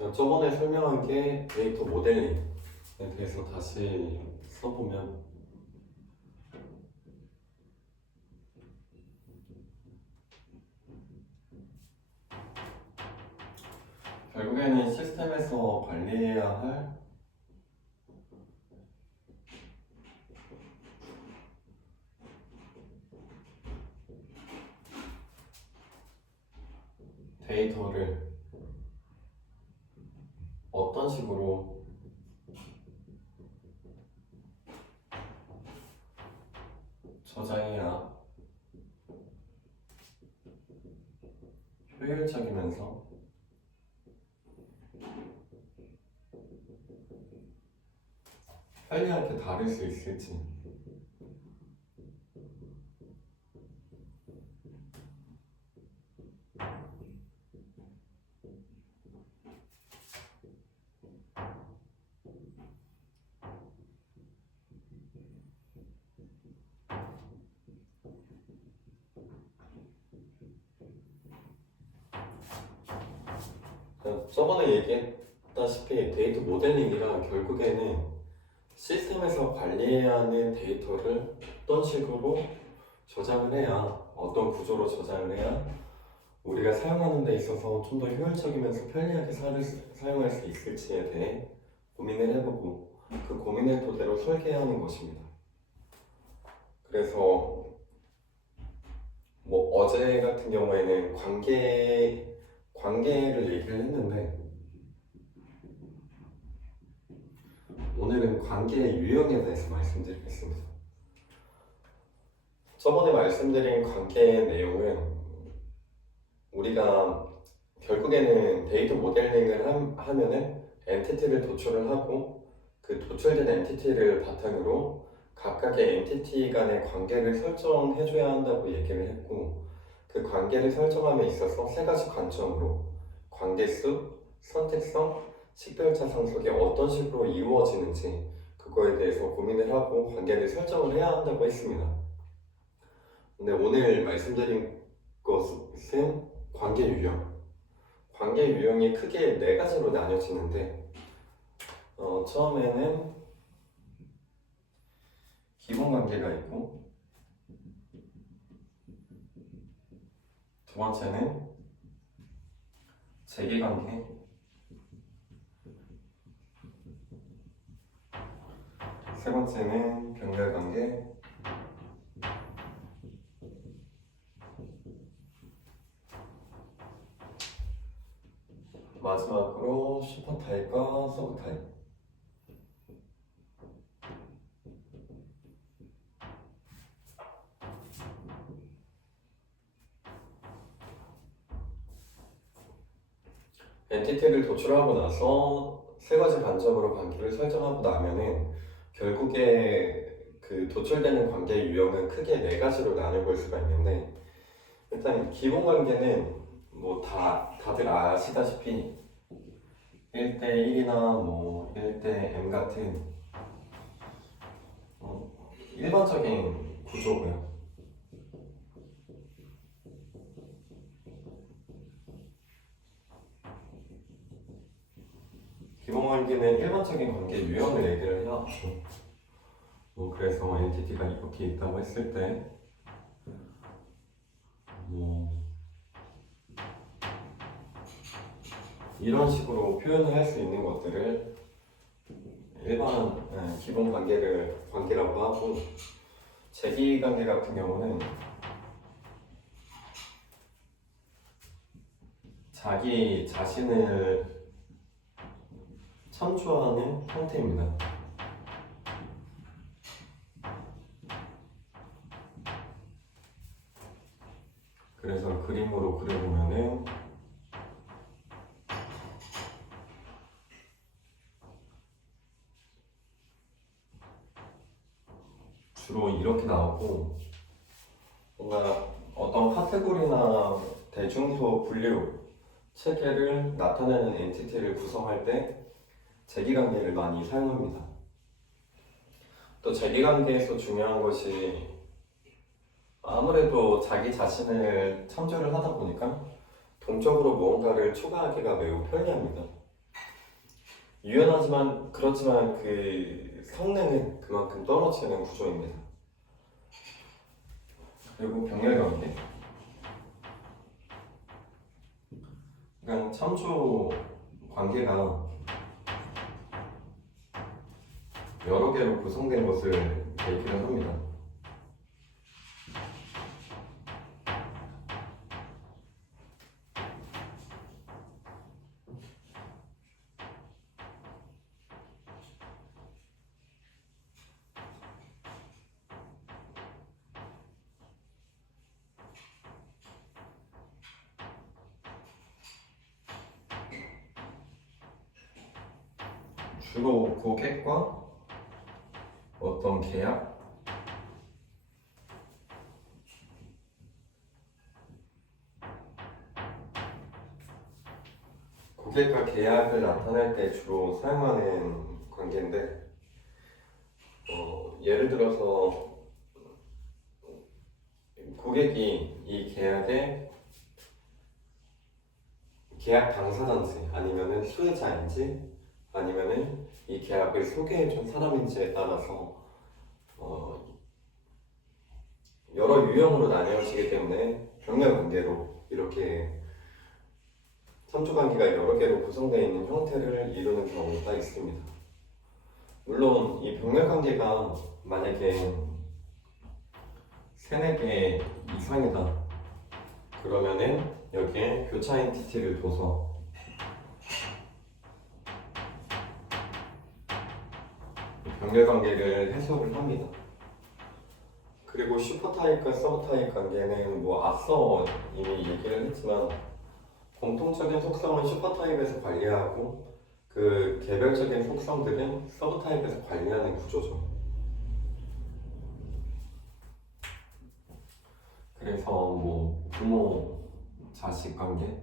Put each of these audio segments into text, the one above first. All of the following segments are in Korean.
제가 저번에 설명한 게 데이터 모델링에 대해서 다시 써보면 결국에는 시스템에서 관리해야 할 데이터를 어떤 식으로 저장해야 효율적이면서 편리하게 다룰 수 있을지. 저번에 얘기했다시피 데이터 모델링이란 결국에는 시스템에서 관리해야 하는 데이터를 어떤 식으로 저장을 해야, 어떤 구조로 저장을 해야 우리가 사용하는 데 있어서 좀 더 효율적이면서 편리하게 사용할 수 있을지에 대해 고민을 해보고 그 고민을 토대로 설계하는 것입니다. 그래서 뭐 어제 같은 경우에는 관계를 얘기를 했는데 오늘은 관계의 유형에 대해서 말씀드리겠습니다. 저번에 말씀드린 관계의 내용은 우리가 결국에는 데이터 모델링을 하면은 엔티티를 도출을 하고 그 도출된 엔티티를 바탕으로 각각의 엔티티 간의 관계를 설정해줘야 한다고 얘기를 했고, 그 관계를 설정함에 있어서 세 가지 관점으로 관계수, 선택성, 식별자 상속이 어떤 식으로 이루어지는지 그거에 대해서 고민을 하고 관계를 설정을 해야 한다고 했습니다. 근데 오늘 말씀드린 것은 관계 유형. 관계 유형이 크게 네 가지로 나뉘어지는데 처음에는 기본 관계가 있고, 두 번째는 재개 관계, 세 번째는 병렬 관계, 마지막으로 슈퍼 타입과 서브 타입. 엔티티를 도출하고 나서 세 가지 관점으로 관계를 설정하고 나면은 결국에 그 도출되는 관계 유형은 크게 네 가지로 나눠볼 수가 있는데, 일단 기본 관계는 뭐 다들 아시다시피 1대1이나 뭐 1대 M 같은 일반적인 구조고요. 기본 관계는 일반적인 관계 유형을 얘기를 해요. 그래서 엔티티가 이렇게 있다고 했을 때 이런 식으로 표현을 할 수 있는 것들을 일반 기본 관계라고 하고, 재기 관계 같은 경우는 자기 자신을 참조하는 형태입니다. 그래서 그림으로 그려보면은 주로 이렇게 나오고, 뭔가 어떤 카테고리나 대중소 분류 체계를 나타내는 엔티티를 구성할 때 재기관계를 많이 사용합니다. 또 재기관계에서 중요한 것이 아무래도 자기 자신을 참조를 하다 보니까 동적으로 무언가를 추가하기가 매우 편리합니다. 유연하지만 그렇지만 그 성능은 그만큼 떨어지는 구조입니다. 그리고 병렬관계, 그냥 참조 관계가 여러 개로 구성된 것을 얘기를 합니다. 주로 고객과 어떤 계약, 고객과 계약을 나타낼 때 주로 사용하는 관계인데, 예를 들어서 고객이 이 계약의 계약 당사자인지 아니면은 수혜자인지 아니면은 이 계약을 소개해준 사람인지에 따라서 여러 유형으로 나뉘어지기 때문에 병렬 관계로 이렇게 참조 관계가 여러 개로 구성되어 있는 형태를 이루는 경우가 있습니다. 물론 이 병렬 관계가 만약에 세네 개 이상이다 그러면은 여기에 교차 엔티티를 둬서 병렬 관계를 해석을 합니다. 그리고 슈퍼타입과 서브타입 관계는 뭐 앞서 이미 얘기를 했지만 공통적인 속성은 슈퍼타입에서 관리하고 그 개별적인 속성들은 서브타입에서 관리하는 구조죠. 그래서 뭐 부모 자식 관계,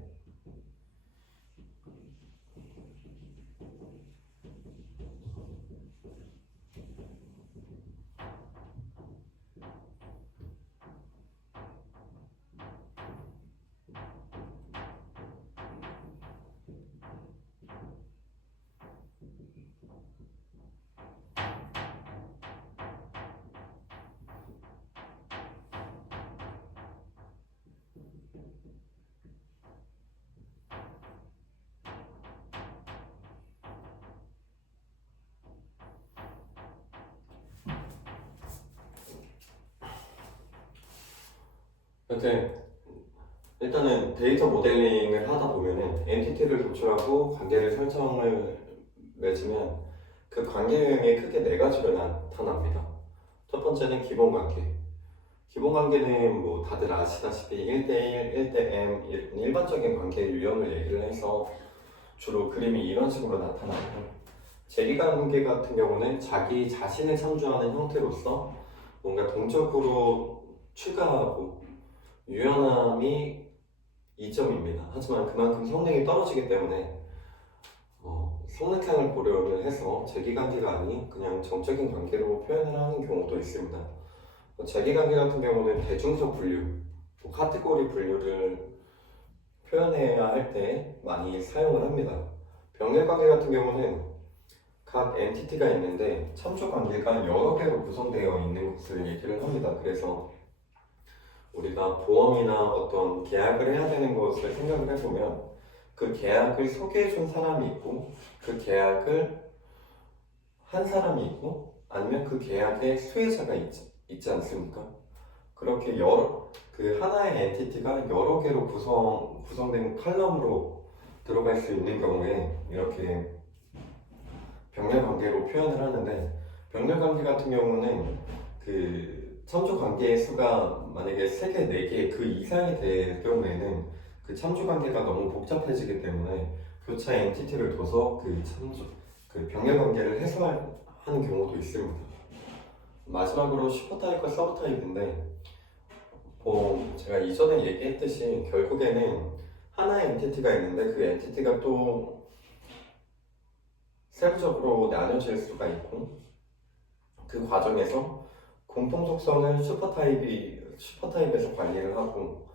여튼 일단은 데이터 모델링을 하다 보면은 엔티티를 도출하고 관계를 설정을 맺으면 그 관계 유형이 크게 네 가지로 나타납니다. 첫 번째는 기본 관계. 기본 관계는 뭐 다들 아시다시피 1대1, 1대_m 이런 일반적인 관계 유형을 얘기를 해서 주로 그림이 이런 식으로 나타나고, 재기관계 같은 경우는 자기 자신을 참조하는 형태로서 뭔가 동적으로 추가하고 유연함이 이점입니다. 하지만 그만큼 성능이 떨어지기 때문에 성능향을 고려를 해서 재기관계가 아닌 그냥 정적인 관계로 표현을 하는 경우도 있습니다. 재기관계 같은 경우는 대중적 분류, 카테고리 분류를 표현해야 할 때 많이 사용을 합니다. 병렬관계 같은 경우는 각 엔티티가 있는데 참조 관계가 여러 개로 구성되어 있는 것을 얘기를 합니다. 그래서 우리가 보험이나 어떤 계약을 해야 되는 것을 생각을 해보면 그 계약을 소개해준 사람이 있고 그 계약을 한 사람이 있고 아니면 그 계약의 수혜자가 있지 않습니까? 그렇게 그 하나의 엔티티가 여러 개로 구성된 칼럼으로 들어갈 수 있는 경우에 이렇게 병렬 관계로 표현을 하는데, 병렬 관계 같은 경우는 그 참조 관계의 수가 만약에 3개, 4개 그 이상이 될 경우에는 그 참조 관계가 너무 복잡해지기 때문에 교차 엔티티를 둬서 그 병렬 관계를 해소하는 경우도 있습니다. 마지막으로 슈퍼타입과 서브타입인데, 제가 이전에 얘기했듯이 결국에는 하나의 엔티티가 있는데 그 엔티티가 또 세부적으로 나눠질 수가 있고, 그 과정에서 공통 속성은 슈퍼타입에서 관리를 하고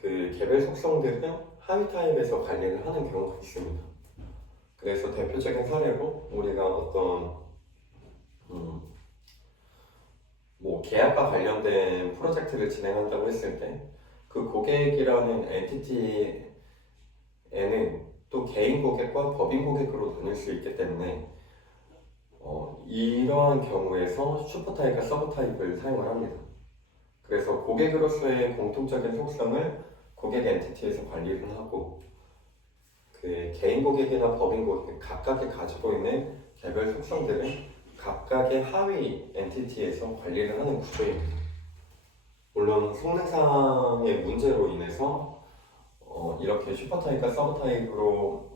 그 개별 속성들은 하위 타입에서 관리를 하는 경우가 있습니다. 그래서 대표적인 사례로 우리가 어떤 뭐 계약과 관련된 프로젝트를 진행한다고 했을 때 그 고객이라는 엔티티에는 또 개인 고객과 법인 고객으로 나눌 수 있기 때문에 이러한 경우에서 슈퍼타입과 서브타입을 사용을 합니다. 그래서 고객으로서의 공통적인 속성을 고객 엔티티에서 관리를 하고 그 개인 고객이나 법인 고객 각각이 가지고 있는 개별 속성들을 각각의 하위 엔티티에서 관리를 하는 구조입니다. 물론 성능상의 문제로 인해서 이렇게 슈퍼타입과 서브타입으로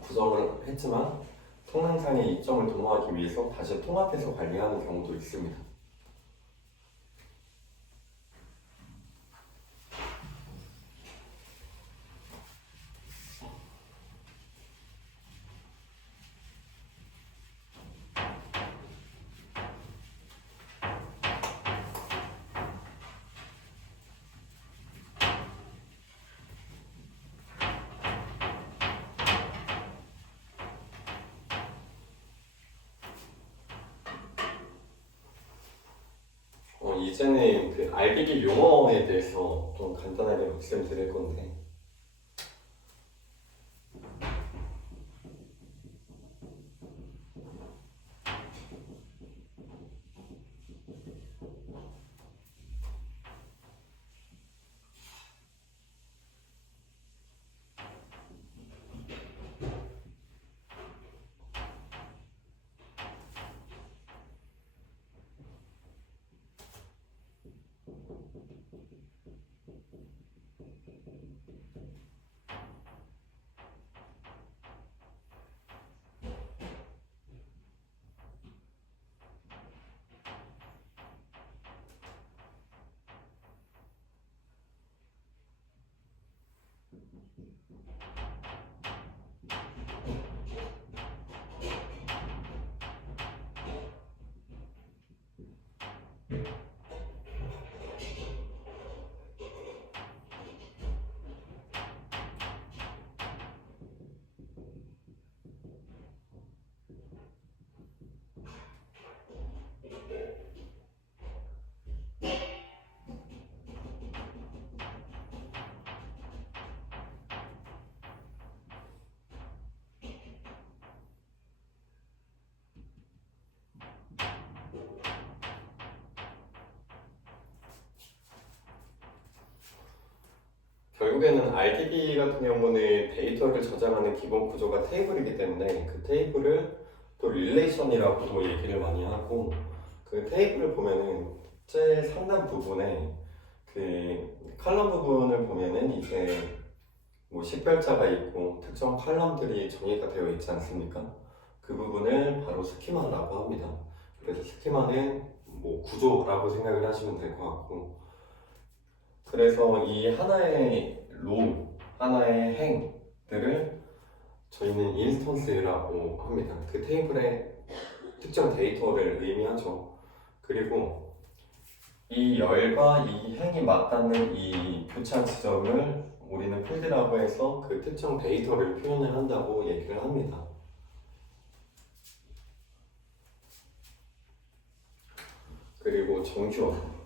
구성을 했지만 성능상의 이점을 도모하기 위해서 다시 통합해서 관리하는 경우도 있습니다. 이제는 그 RDB 용어에 대해서 좀 간단하게 말씀드릴 건데 결국에는 RDB 같은 경우는 데이터를 저장하는 기본 구조가 테이블이기 때문에 그 테이블을 또 릴레이션이라고도 얘기를 많이 하고 그 테이블을 보면은 제일 상단 부분에 그 칼럼 부분을 보면은 이제 뭐 식별자가 있고 특정 칼럼들이 정의가 되어 있지 않습니까? 그 부분을 바로 스키마라고 합니다. 그래서 스키마는 뭐 구조라고 생각을 하시면 될 것 같고 그래서 이 하나의 하나의 행들을 저희는 인스턴스라고 합니다. 그 테이블의 특정 데이터를 의미하죠. 그리고 이 열과 이 행이 맞닿는 이 교차 지점을 우리는 필드라고 해서 그 특정 데이터를 표현을 한다고 얘기를 합니다. 그리고 정규어.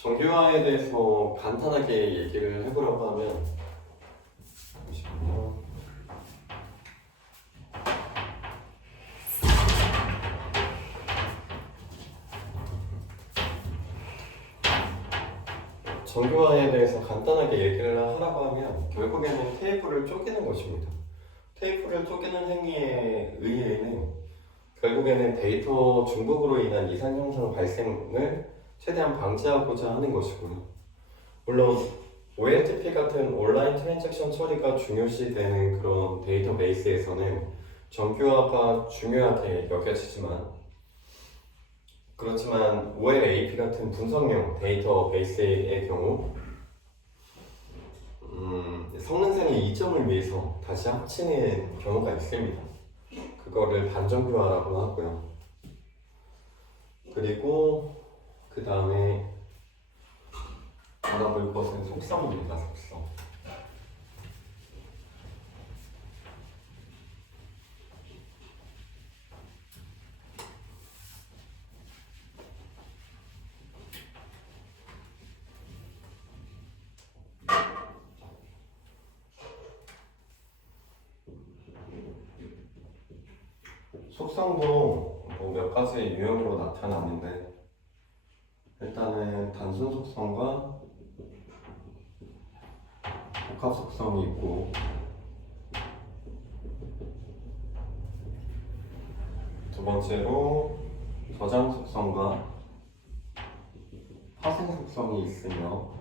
정규화에 대해서 간단하게 얘기를 해보려고 하면, 잠시만요. 정규화에 대해서 간단하게 얘기를 하라고 하면 결국에는 테이프를 쪼개는 것입니다. 테이프를 쪼개는 행위의 의의는 결국에는 데이터 중복으로 인한 이상 형상 발생을 최대한 방지하고자 하는 것이고요. 물론 OLTP 같은 온라인 트랜잭션 처리가 중요시되는 그런 데이터베이스에서는 정규화가 중요하게 여겨지지만 그렇지만 OLAP 같은 분석용 데이터베이스의 경우 성능상의 이점을 위해서 다시 합치는 경우가 있습니다. 그거를 반정규화라고 하고요. 그리고 그 다음에 알아볼 것은 속성입니다. 속성. 속성도 뭐 몇 가지 유형으로 나타나는데 일단은 단순 속성과 복합 속성이 있고 두 번째로 저장 속성과 파생 속성이 있으며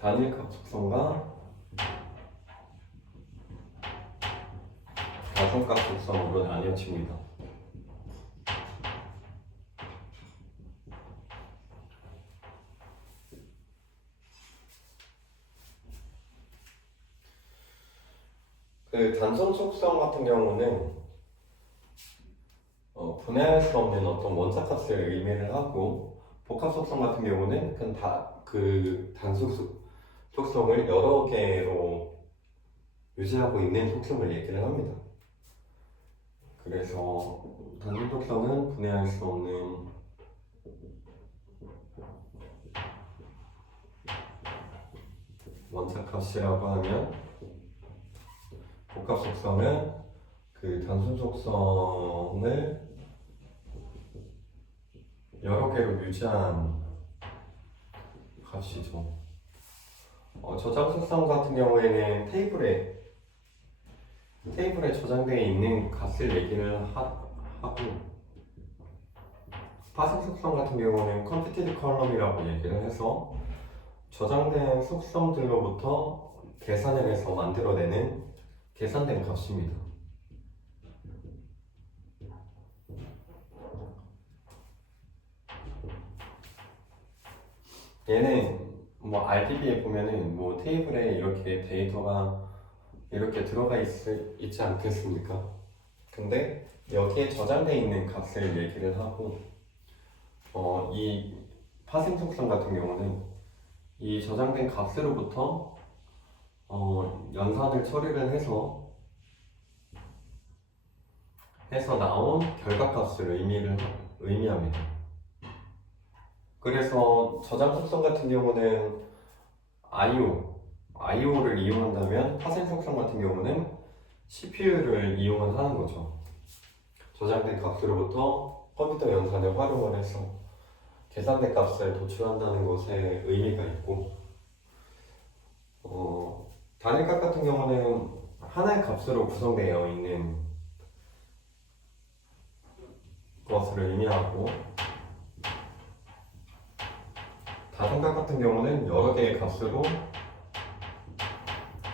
단일값 속성과 다중값 속성으로 나뉘어집니다. 그 단순 속성 같은 경우는 분해할 수 없는 어떤 원자값을 의미를 하고 복합 속성 같은 경우는 그 단수 속성을 여러 개로 유지하고 있는 속성을 얘기를 합니다. 그래서 단순 속성은 분해할 수 없는 원자값이라고 하면 복합 속성은 그 단순 속성을 여러 개로 유지한 값이죠. 저장 속성 같은 경우에는 테이블에 저장되어 있는 값을 얘기를 하고 파생 속성 같은 경우는 컴퓨티드 컬럼이라고 얘기를 해서 저장된 속성들로부터 계산을 해서 만들어내는 계산된 값입니다. 얘는 뭐 RDB에 보면은 뭐 테이블에 이렇게 데이터가 이렇게 들어가 있지 않겠습니까? 근데 여기에 저장되어 있는 값을 얘기를 하고 이 파생 속성 같은 경우는 이 저장된 값으로부터 연산을 처리를 해서 나온 결과값을 의미합니다. 그래서 저장 속성 같은 경우는 IO를 이용한다면 파생 속성 같은 경우는 CPU를 이용을 하는 거죠. 저장된 값으로부터 컴퓨터 연산을 활용을 해서 계산된 값을 도출한다는 것에 의미가 있고 단일값 같은 경우는 하나의 값으로 구성되어 있는 것을 의미하고 다중값 같은 경우는 여러 개의 값으로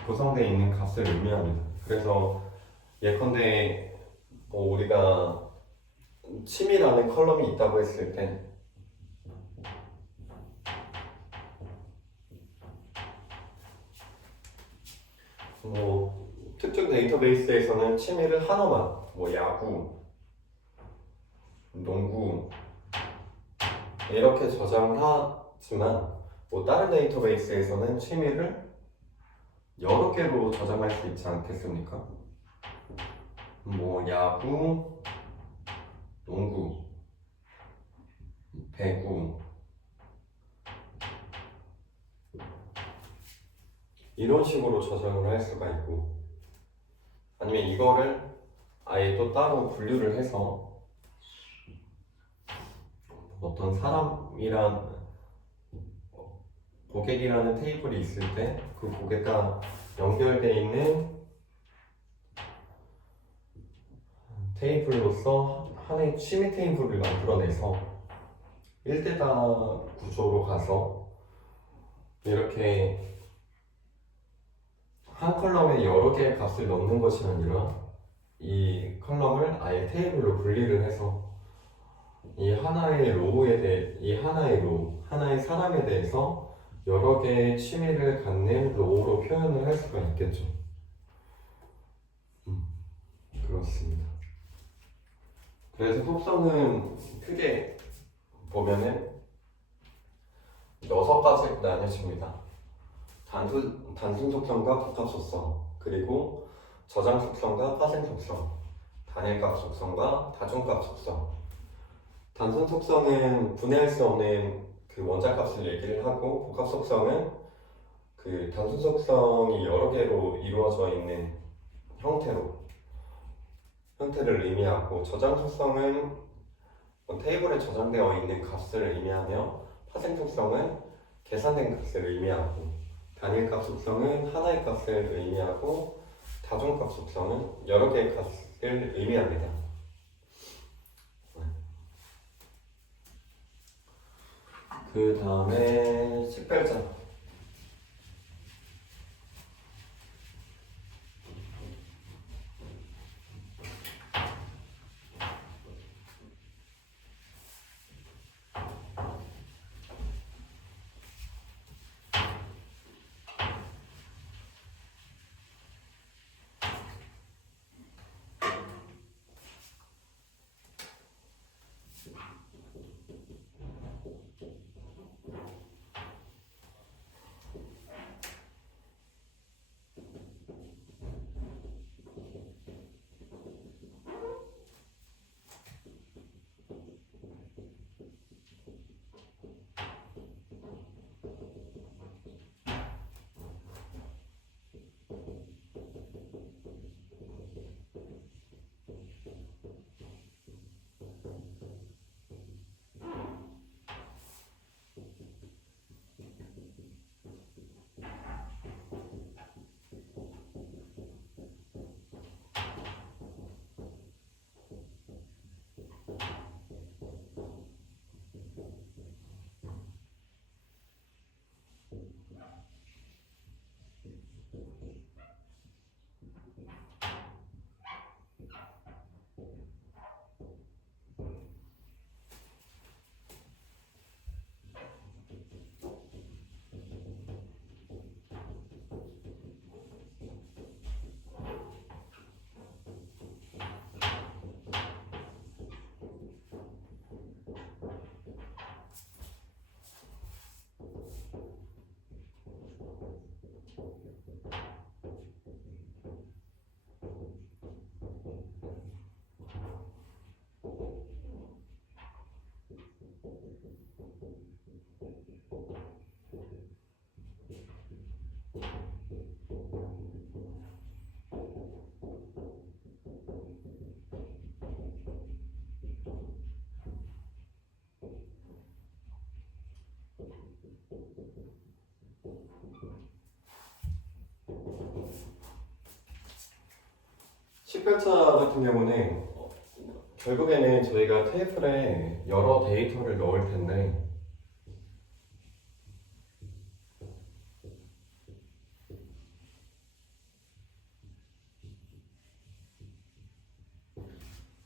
구성되어 있는 값을 의미합니다. 그래서 예컨대 우리가 취미라는 컬럼이 있다고 했을 때 특정 데이터베이스에서는 취미를 하나만 야구, 농구 이렇게 저장을 하지만 뭐 다른 데이터베이스에서는 취미를 여러 개로 저장할 수 있지 않겠습니까? 뭐 야구, 농구, 배구 이런 식으로 저장을 할 수가 있고, 아니면 이거를 아예 또 따로 분류를 해서 어떤 사람이란 고객이라는 테이블이 있을 때 그 고객과 연결되어 있는 테이블로서 하나의 취미 테이블을 만들어내서 1대다 구조로 가서 이렇게 한 컬럼에 여러 개의 값을 넣는 것이 아니라 이 컬럼을 아예 테이블로 분리를 해서 이 하나의 로우에 대해, 이 하나의 로우, 하나의 사람에 대해서 여러 개의 취미를 갖는 로우로 표현을 할 수가 있겠죠. 그렇습니다. 그래서 속성은 크게 보면은 6가지로 나뉘어집니다. 단순 속성과 복합 속성, 그리고 저장 속성과 파생 속성, 단일값 속성과 다중값 속성. 단순 속성은 분해할 수 없는 그 원자값을 얘기를 하고, 복합 속성은 그 단순 속성이 여러 개로 이루어져 있는 형태를 의미하고, 저장 속성은 테이블에 저장되어 있는 값을 의미하며, 파생 속성은 계산된 값을 의미하고, 단일값 속성은 하나의 값을 의미하고, 다중값 속성은 여러 개의 값을 의미합니다. 그 다음에 식별자. 식별자 같은 경우는 결국에는 저희가 테이블에 여러 데이터를 넣을 텐데,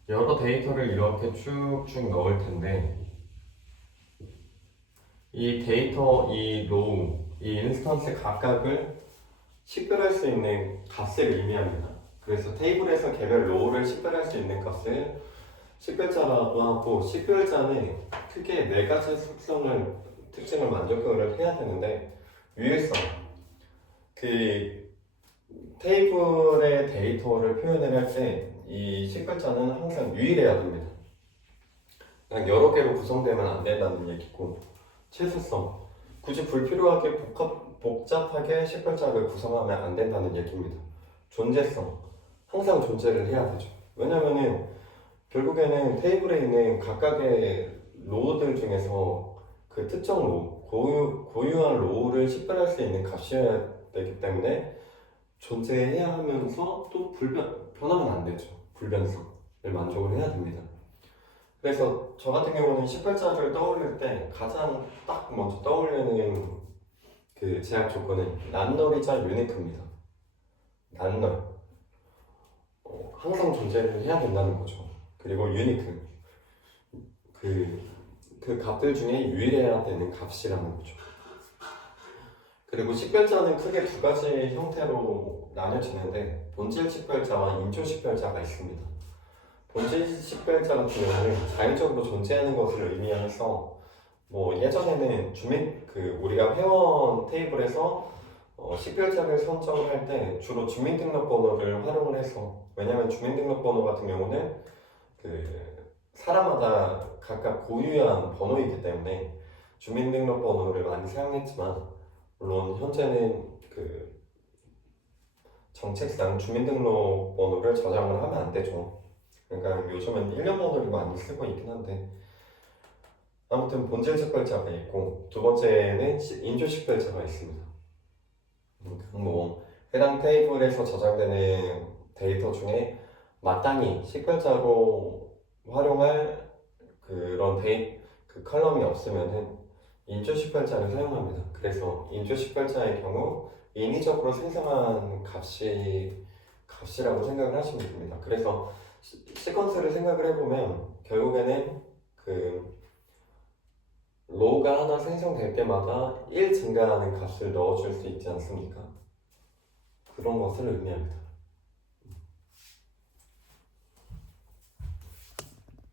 여러 데이터를 이렇게 쭉쭉 넣을 텐데, 이 데이터, 이 로우, 이 인스턴스 각각을 식별할 수 있는 값을 의미합니다. 그래서 테이블에서 개별 로우를 식별할 수 있는 값을 식별자라고 하고, 식별자는 크게 4가지 속성을 특징을 만족을 해야 되는데 유일성, 그 테이블의 데이터를 표현을 할 때 이 식별자는 항상 유일해야 됩니다. 그냥 여러 개로 구성되면 안 된다는 얘기고, 최소성, 굳이 불필요하게 복잡하게 식별자를 구성하면 안 된다는 얘기입니다. 존재성, 항상 존재를 해야 되죠. 왜냐면은 결국에는 테이블에 있는 각각의 로우들 중에서 그 특정 로우, 고유한 로우를 식별할 수 있는 값이어야 되기 때문에 존재해야 하면서 또 변하면 안 되죠. 불변성을 만족을 해야 됩니다. 그래서 저 같은 경우는 식별자를 떠올릴 때 가장 딱 먼저 떠올리는 그 제약 조건은 난널이자 유니크입니다. 난널. 항상 존재를 해야 된다는 거죠. 그리고 유니크. 그 값들 중에 유일해야 되는 값이라는 거죠. 그리고 식별자는 크게 두 가지 형태로 나뉘어지는데 본질 식별자와 인조 식별자가 있습니다. 본질 식별자 같은 경우는 자연적으로 존재하는 것을 의미해서 뭐 예전에는 우리가 회원 테이블에서 식별자를 선정을 할 때 주로 주민등록번호를 활용을 해서, 왜냐하면 주민등록번호 같은 경우는 그 사람마다 각각 고유한 번호이기 때문에 주민등록번호를 많이 사용했지만, 물론 현재는 그 정책상 주민등록번호를 저장을 하면 안 되죠. 그러니까 요즘은 1년 번호를 많이 쓰고 있긴 한데, 아무튼 본질 식별자가 있고, 두 번째는 인조 식별자가 있습니다. 뭐 해당 테이블에서 저장되는 데이터 중에 마땅히 식별자로 활용할 그런 그 컬럼이 없으면은 인조 식별자를 사용합니다. 그래서 인조 식별자의 경우 인위적으로 생성한 값이라고 생각을 하시면 됩니다. 그래서 시퀀스를 생각을 해보면 결국에는 그 로우가 하나 생성될 때마다 1 증가하는 값을 넣어줄 수 있지 않습니까? 그런 것을 의미합니다.